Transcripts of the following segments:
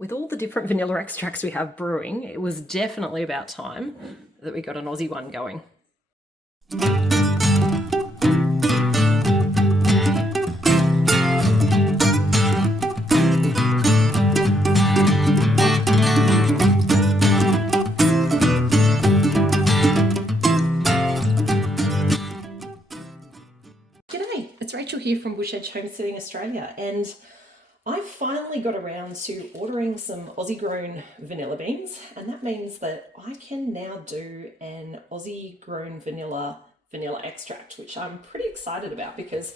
With all the different vanilla extracts we have brewing, it was definitely about time that we got an Aussie one going. G'day, it's Rachel here from Bush Edge Homesteading Australia, and I finally got around to ordering some Aussie grown vanilla beans, and that means that I can now do an Aussie grown vanilla extract, which I'm pretty excited about because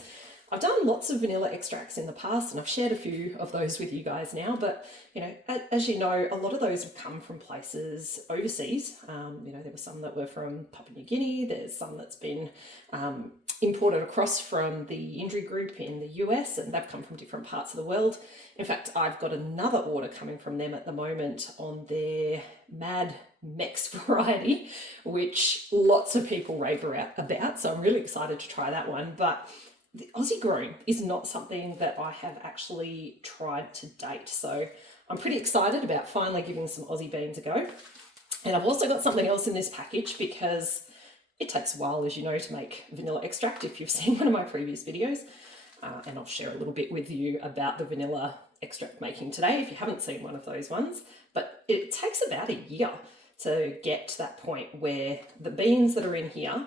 I've done lots of vanilla extracts in the past and I've shared a few of those with you guys now, but as you know, a lot of those have come from places overseas. There were some that were from Papua New Guinea, there's some that's been imported across from the Indri group in the US, and they've come from different parts of the world. In fact, I've got another order coming from them at the moment on their Mad Mex variety, which lots of people rave about, so I'm really excited to try that one. But the Aussie grown is not something that I have actually tried to date, so I'm pretty excited about finally giving some Aussie beans a go. And I've also got something else in this package because it takes a while, as you know, to make vanilla extract if you've seen one of my previous videos. And I'll share a little bit with you about the vanilla extract making today if you haven't seen one of those ones. But it takes about a year to get to that point where the beans that are in here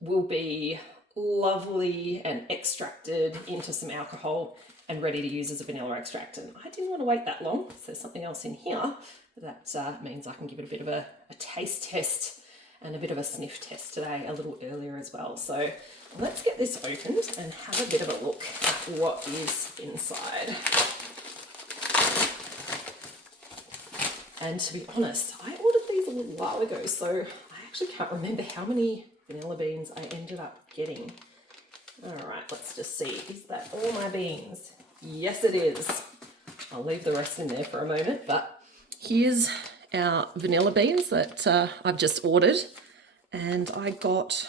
will be lovely and extracted into some alcohol and ready to use as a vanilla extract. And I didn't want to wait that long, so there's something else in here that means I can give it a bit of a taste test and a bit of a sniff test today a little earlier as well. So let's get this opened and have a bit of a look at what is inside. And to be honest, I ordered these a little while ago, so I actually can't remember how many vanilla beans I ended up getting. All right, let's just see. Is that all my beans? Yes, it is. I'll leave the rest in there for a moment, but here's our vanilla beans that I've just ordered, and I got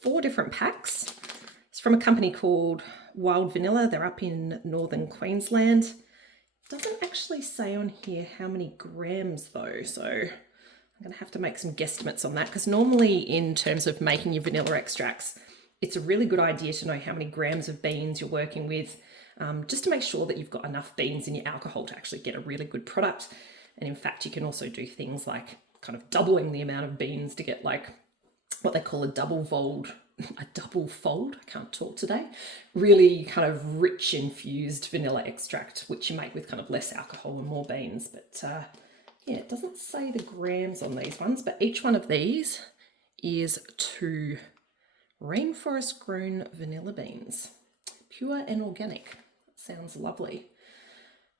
4 different packs. It's from a company called Wild Vanilla. They're up in northern Queensland. It doesn't actually say on here how many grams though, so I'm going to have to make some guesstimates on that, because normally in terms of making your vanilla extracts, it's a really good idea to know how many grams of beans you're working with, just to make sure that you've got enough beans in your alcohol to actually get a really good product. And in fact, you can also do things like kind of doubling the amount of beans to get like what they call a double fold, I can't talk today, really kind of rich infused vanilla extract, which you make with kind of less alcohol and more beans. But yeah, it doesn't say the grams on these ones, but each one of these is 2 rainforest grown vanilla beans, pure and organic. Sounds lovely.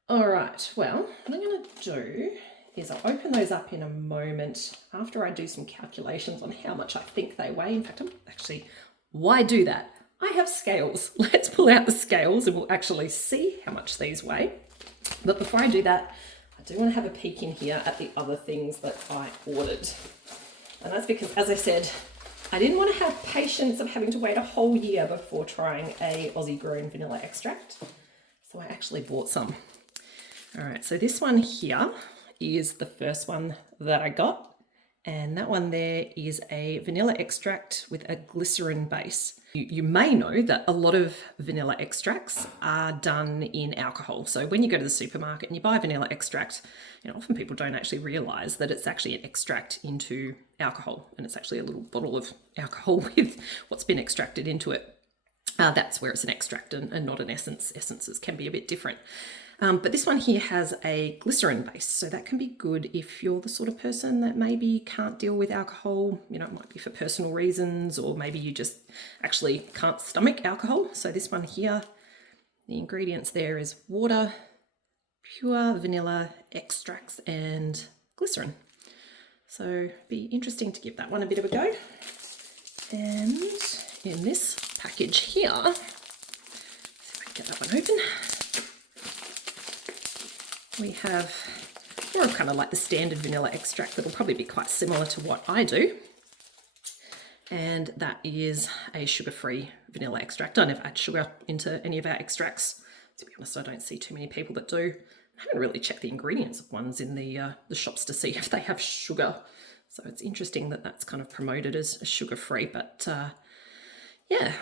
All right, well, what I'm going to do is I'll open those up in a moment after I do some calculations on how much I think they weigh. In fact, why do that? I have scales. Let's pull out the scales and we'll actually see how much these weigh. But before I do that, I do want to have a peek in here at the other things that I ordered. And that's because, as I said, I didn't want to have patience of having to wait a whole year before trying a Aussie grown vanilla extract. So I actually bought some. All right, so this one here is the first one that I got, and that one there is a vanilla extract with a glycerin base. You may know that a lot of vanilla extracts are done in alcohol. So when you go to the supermarket and you buy vanilla extract, often people don't actually realise that it's actually an extract into alcohol, and it's actually a little bottle of alcohol with what's been extracted into it. That's where it's an extract and not an essence. Essences can be a bit different. But this one here has a glycerin base, so that can be good if you're the sort of person that maybe can't deal with alcohol. It might be for personal reasons, or maybe you just actually can't stomach alcohol. So this one here, the ingredients there is water, pure vanilla extracts, and glycerin. So it'd be interesting to give that one a bit of a go. And in this package here, let's see if I can get that one open. We have more of kind of like the standard vanilla extract that'll probably be quite similar to what I do. And that is a sugar-free vanilla extract. I never add sugar into any of our extracts. To be honest, I don't see too many people that do. haven't really checked the ingredients of ones in the shops to see if they have sugar. So it's interesting that that's kind of promoted as sugar-free, but yeah,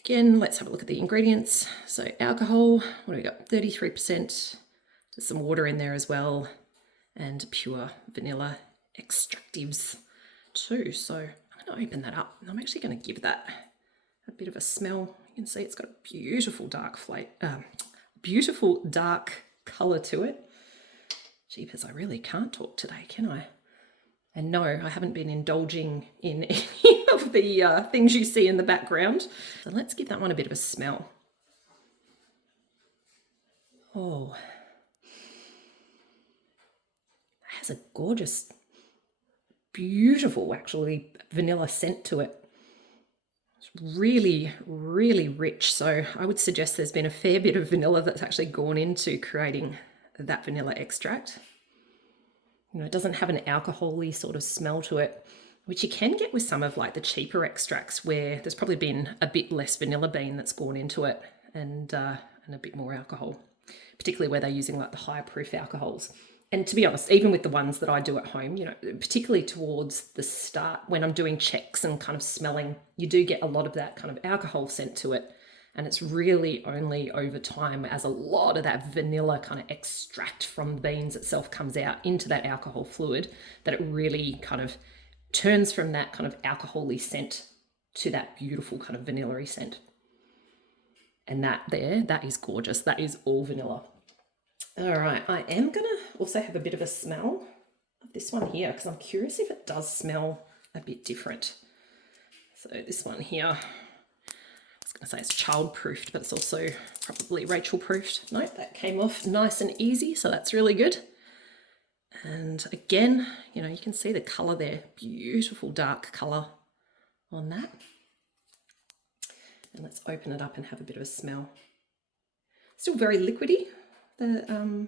again, let's have a look at the ingredients. So alcohol, what do we got? 33%. There's some water in there as well, and pure vanilla extractives too. So I'm going to open that up, and I'm actually going to give that a bit of a smell. You can see it's got a beautiful dark beautiful dark colour to it. Jeepers, I really can't talk today, can I? And no, I haven't been indulging in any of the things you see in the background. So let's give that one a bit of a smell. Oh, it has a gorgeous, beautiful, actually, vanilla scent to it. It's really, really rich. So I would suggest there's been a fair bit of vanilla that's actually gone into creating that vanilla extract. You know, it doesn't have an alcohol-y sort of smell to it, which you can get with some of like the cheaper extracts where there's probably been a bit less vanilla bean that's gone into it and a bit more alcohol, particularly where they're using like the higher proof alcohols. And to be honest, even with the ones that I do at home, you know, particularly towards the start when I'm doing checks and kind of smelling, you do get a lot of that kind of alcohol scent to it. And it's really only over time as a lot of that vanilla kind of extract from the beans itself comes out into that alcohol fluid that it really kind of turns from that kind of alcohol-y scent to that beautiful kind of vanilla-y scent. And that is gorgeous. That is all vanilla. All right, I am going to also have a bit of a smell of this one here because I'm curious if it does smell a bit different. So this one here, I was going to say it's child-proofed, but it's also probably Rachel-proofed. Nope, that came off nice and easy, so that's really good. And again, you know, you can see the colour there, beautiful dark colour on that. And let's open it up and have a bit of a smell. Still very liquidy. The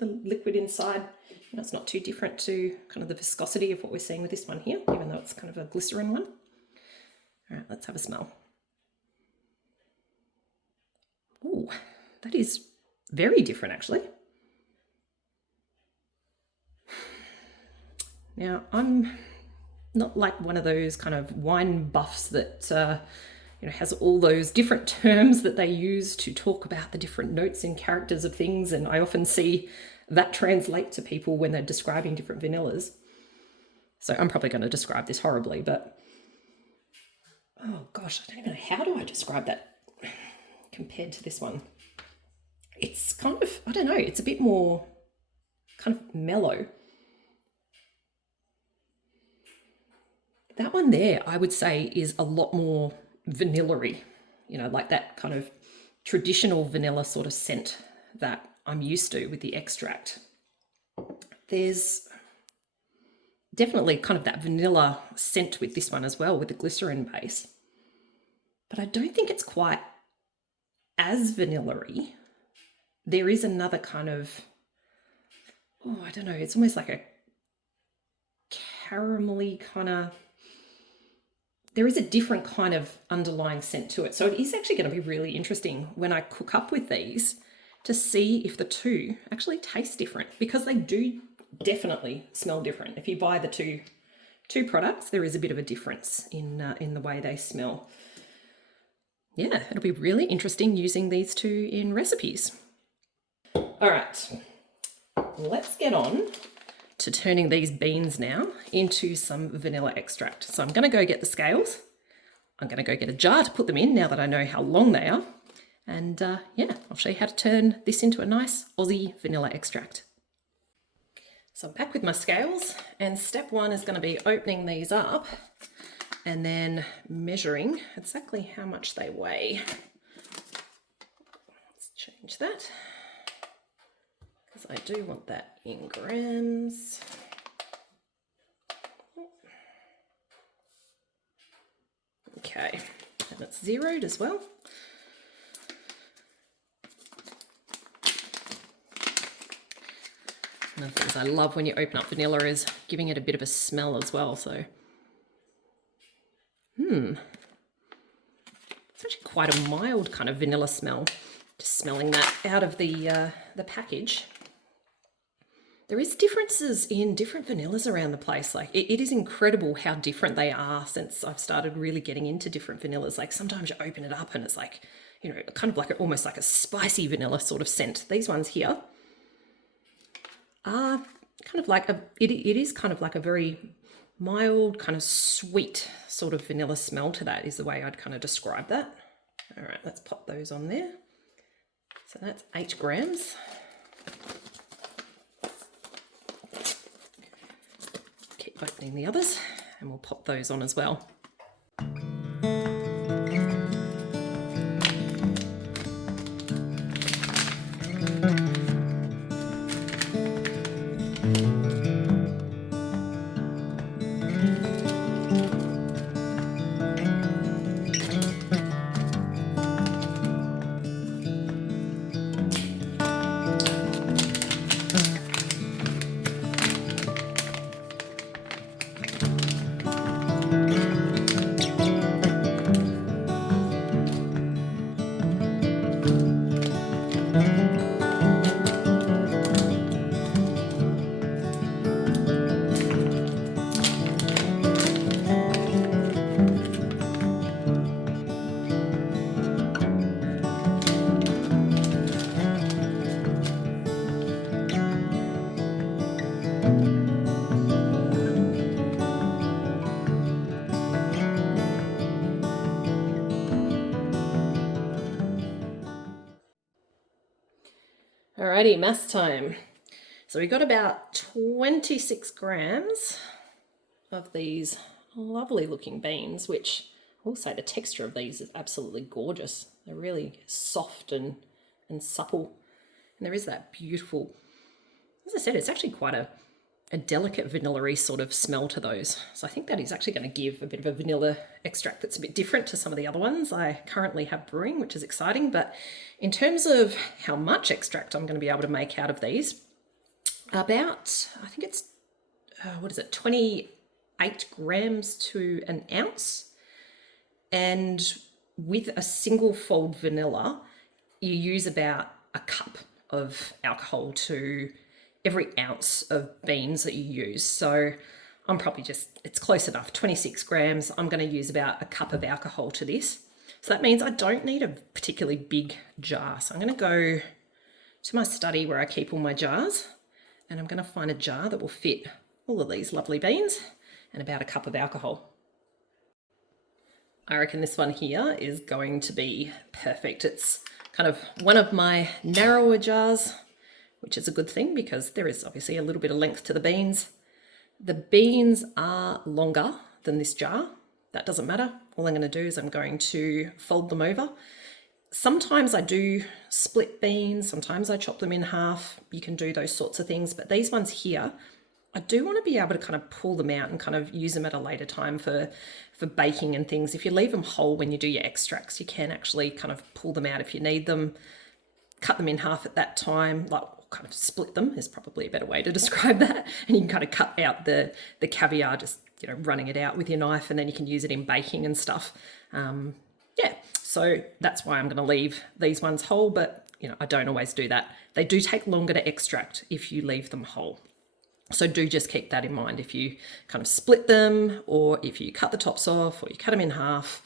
liquid inside, you know, it's not too different to kind of the viscosity of what we're seeing with this one here, even though it's kind of a glycerin one. All right, let's have a smell. Oh, that is very different actually. Now, I'm not like one of those kind of wine buffs that you know, has all those different terms that they use to talk about the different notes and characters of things, and I often see that translate to people when they're describing different vanillas. So I'm probably going to describe this horribly, but oh gosh, I don't even know, how do I describe that compared to this one? It's kind of, I don't know, it's a bit more kind of mellow. That one there, I would say, is a lot more vanilla-y, you know, like that kind of traditional vanilla sort of scent that I'm used to with the extract. There's definitely kind of that vanilla scent with this one as well, with the glycerin base, but I don't think it's quite as vanilla-y. There is another kind of, oh, I don't know, it's almost like a caramelly kind of, there is a different kind of underlying scent to it. So it is actually going to be really interesting when I cook up with these to see if the two actually taste different, because they do definitely smell different. If you buy the two products, there is a bit of a difference in the way they smell. Yeah, it'll be really interesting using these two in recipes. All right, let's get on to turning these beans now into some vanilla extract. So I'm going to go get the scales. I'm going to go get a jar to put them in now that I know how long they are. And yeah, I'll show you how to turn this into a nice Aussie vanilla extract. So I'm back with my scales, and step one is going to be opening these up and then measuring exactly how much they weigh. Let's change that, because I do want that in grams. Okay, and it's zeroed as well. One of the things I love when you open up vanilla is giving it a bit of a smell as well. So, it's actually quite a mild kind of vanilla smell. Just smelling that out of the package. there is differences in different vanillas around the place. Like it is incredible how different they are since I've started really getting into different vanillas. Like sometimes you open it up and it's like, you know, kind of like almost like a spicy vanilla sort of scent. These ones here are kind of like it is kind of like a very mild, kind of sweet sort of vanilla smell to that, is the way I'd kind of describe that. All right, let's pop those on there. So that's 8 grams. Keep opening the others and we'll pop those on as well. Alrighty, mass time. So we got about 26 grams of these lovely looking beans, which I will say the texture of these is absolutely gorgeous. They're really soft and supple. And there is that beautiful, as I said, it's actually quite a delicate vanilla-y sort of smell to those. So I think that is actually going to give a bit of a vanilla extract that's a bit different to some of the other ones I currently have brewing, which is exciting. But in terms of how much extract I'm going to be able to make out of these, about, I think it's, 28 grams to an ounce. And with a single fold vanilla, you use about a cup of alcohol to every ounce of beans that you use. So I'm probably it's close enough, 26 grams. I'm going to use about a cup of alcohol to this. So that means I don't need a particularly big jar. So I'm going to go to my study where I keep all my jars, and I'm going to find a jar that will fit all of these lovely beans and about a cup of alcohol. I reckon this one here is going to be perfect. It's kind of one of my narrower jars, which is a good thing because there is obviously a little bit of length to the beans. The beans are longer than this jar. That doesn't matter. All I'm going to do is I'm going to fold them over. Sometimes I do split beans, sometimes I chop them in half. You can do those sorts of things, but these ones here, I do want to be able to kind of pull them out and kind of use them at a later time for baking and things. If you leave them whole when you do your extracts, you can actually kind of pull them out if you need them, cut them in half at that time, like kind of split them is probably a better way to describe that. And you can kind of cut out the caviar, just, you know, running it out with your knife, and then you can use it in baking and stuff. Yeah, so that's why I'm going to leave these ones whole, but, you know, I don't always do that. They do take longer to extract if you leave them whole. So do just keep that in mind. If you kind of split them, or if you cut the tops off, or you cut them in half,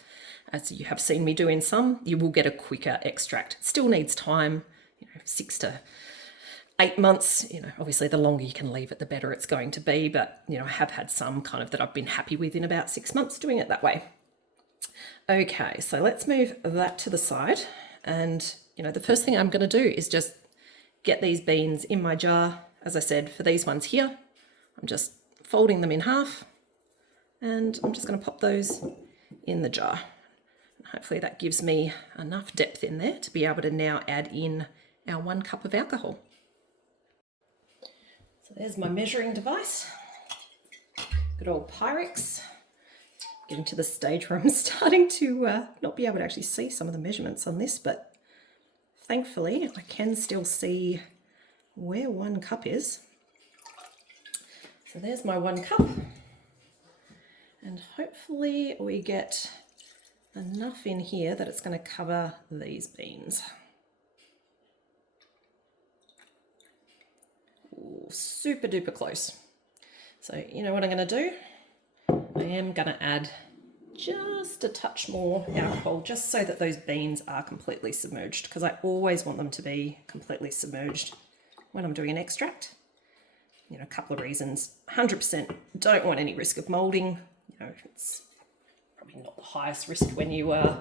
as you have seen me do in some, you will get a quicker extract. It still needs time, you know, 6 to 8 months. You know, obviously the longer you can leave it, the better it's going to be. But, you know, I have had some kind of that I've been happy with in about 6 months doing it that way. Okay, so let's move that to the side. And, you know, the first thing I'm going to do is just get these beans in my jar. As I said, for these ones here, I'm just folding them in half, and I'm just going to pop those in the jar. Hopefully that gives me enough depth in there to be able to now add in our 1 cup of alcohol. So there's my measuring device. Good old Pyrex. Getting to the stage where I'm starting to not be able to actually see some of the measurements on this, but thankfully I can still see where 1 cup is. So there's my 1 cup, and hopefully we get enough in here that it's going to cover these beans. Ooh, super duper close. So you know what I'm going to do? I am going to add just a touch more alcohol, just so that those beans are completely submerged, because I always want them to be completely submerged when I'm doing an extract. You know, a couple of reasons. 100% don't want any risk of moulding. You know, it's probably not the highest risk when you are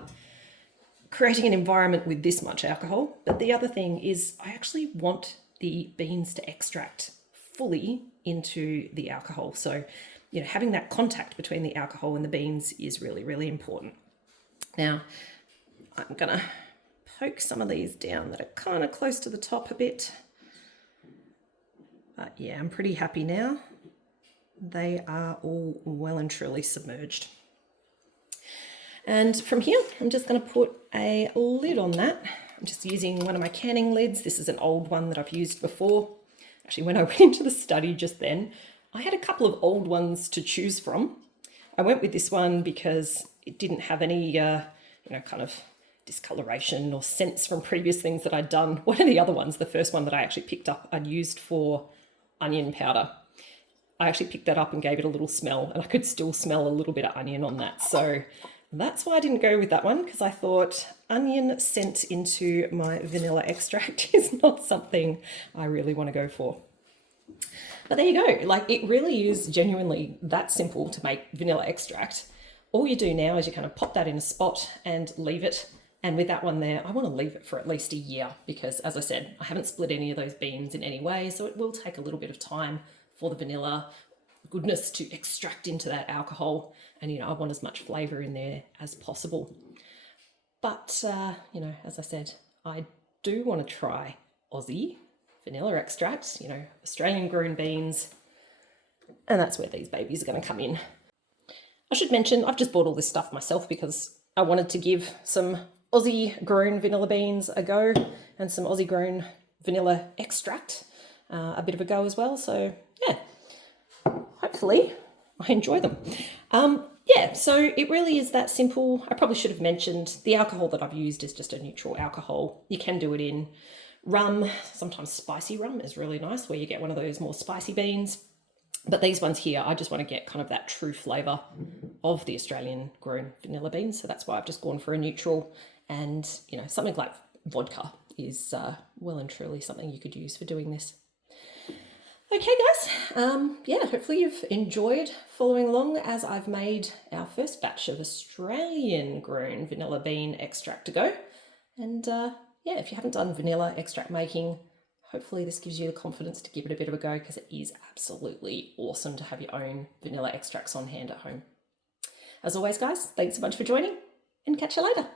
creating an environment with this much alcohol. But the other thing is I actually want the beans to extract fully into the alcohol. So, you know, having that contact between the alcohol and the beans is really, really important. Now, I'm gonna poke some of these down that are kind of close to the top a bit. But yeah, I'm pretty happy now. They are all well and truly submerged. And from here, I'm just going to put a lid on that. I'm just using one of my canning lids. This is an old one that I've used before. Actually, when I went into the study just then, I had a couple of old ones to choose from. I went with this one because it didn't have any, kind of discoloration or scents from previous things that I'd done. One of the other ones, the first one that I actually picked up, I'd used for onion powder. I actually picked that up and gave it a little smell, and I could still smell a little bit of onion on that. So that's why I didn't go with that one, because I thought onion scent into my vanilla extract is not something I really want to go for. But there you go. Like, it really is genuinely that simple to make vanilla extract. All you do now is you kind of pop that in a spot and leave it. And with that one there, I want to leave it for at least a year because, as I said, I haven't split any of those beans in any way. So it will take a little bit of time for the vanilla goodness to extract into that alcohol. And, you know, I want as much flavour in there as possible. But, as I said, I do want to try Aussie Vanilla Extract, you know, Australian grown beans. And that's where these babies are going to come in. I should mention, I've just bought all this stuff myself because I wanted to give some Aussie grown vanilla beans a go and some Aussie grown vanilla extract a bit of a go as well. So yeah, hopefully I enjoy them. So it really is that simple. I probably should have mentioned the alcohol that I've used is just a neutral alcohol. You can do it in rum. Sometimes spicy rum is really nice, where you get one of those more spicy beans. But these ones here, I just want to get kind of that true flavour of the Australian grown vanilla beans. So that's why I've just gone for a neutral. And, you know, something like vodka is well and truly something you could use for doing this. Okay, guys. Hopefully you've enjoyed following along as I've made our first batch of Australian grown vanilla bean extract to go. And if you haven't done vanilla extract making, hopefully this gives you the confidence to give it a bit of a go, because it is absolutely awesome to have your own vanilla extracts on hand at home. As always, guys, thanks so much for joining, and catch you later.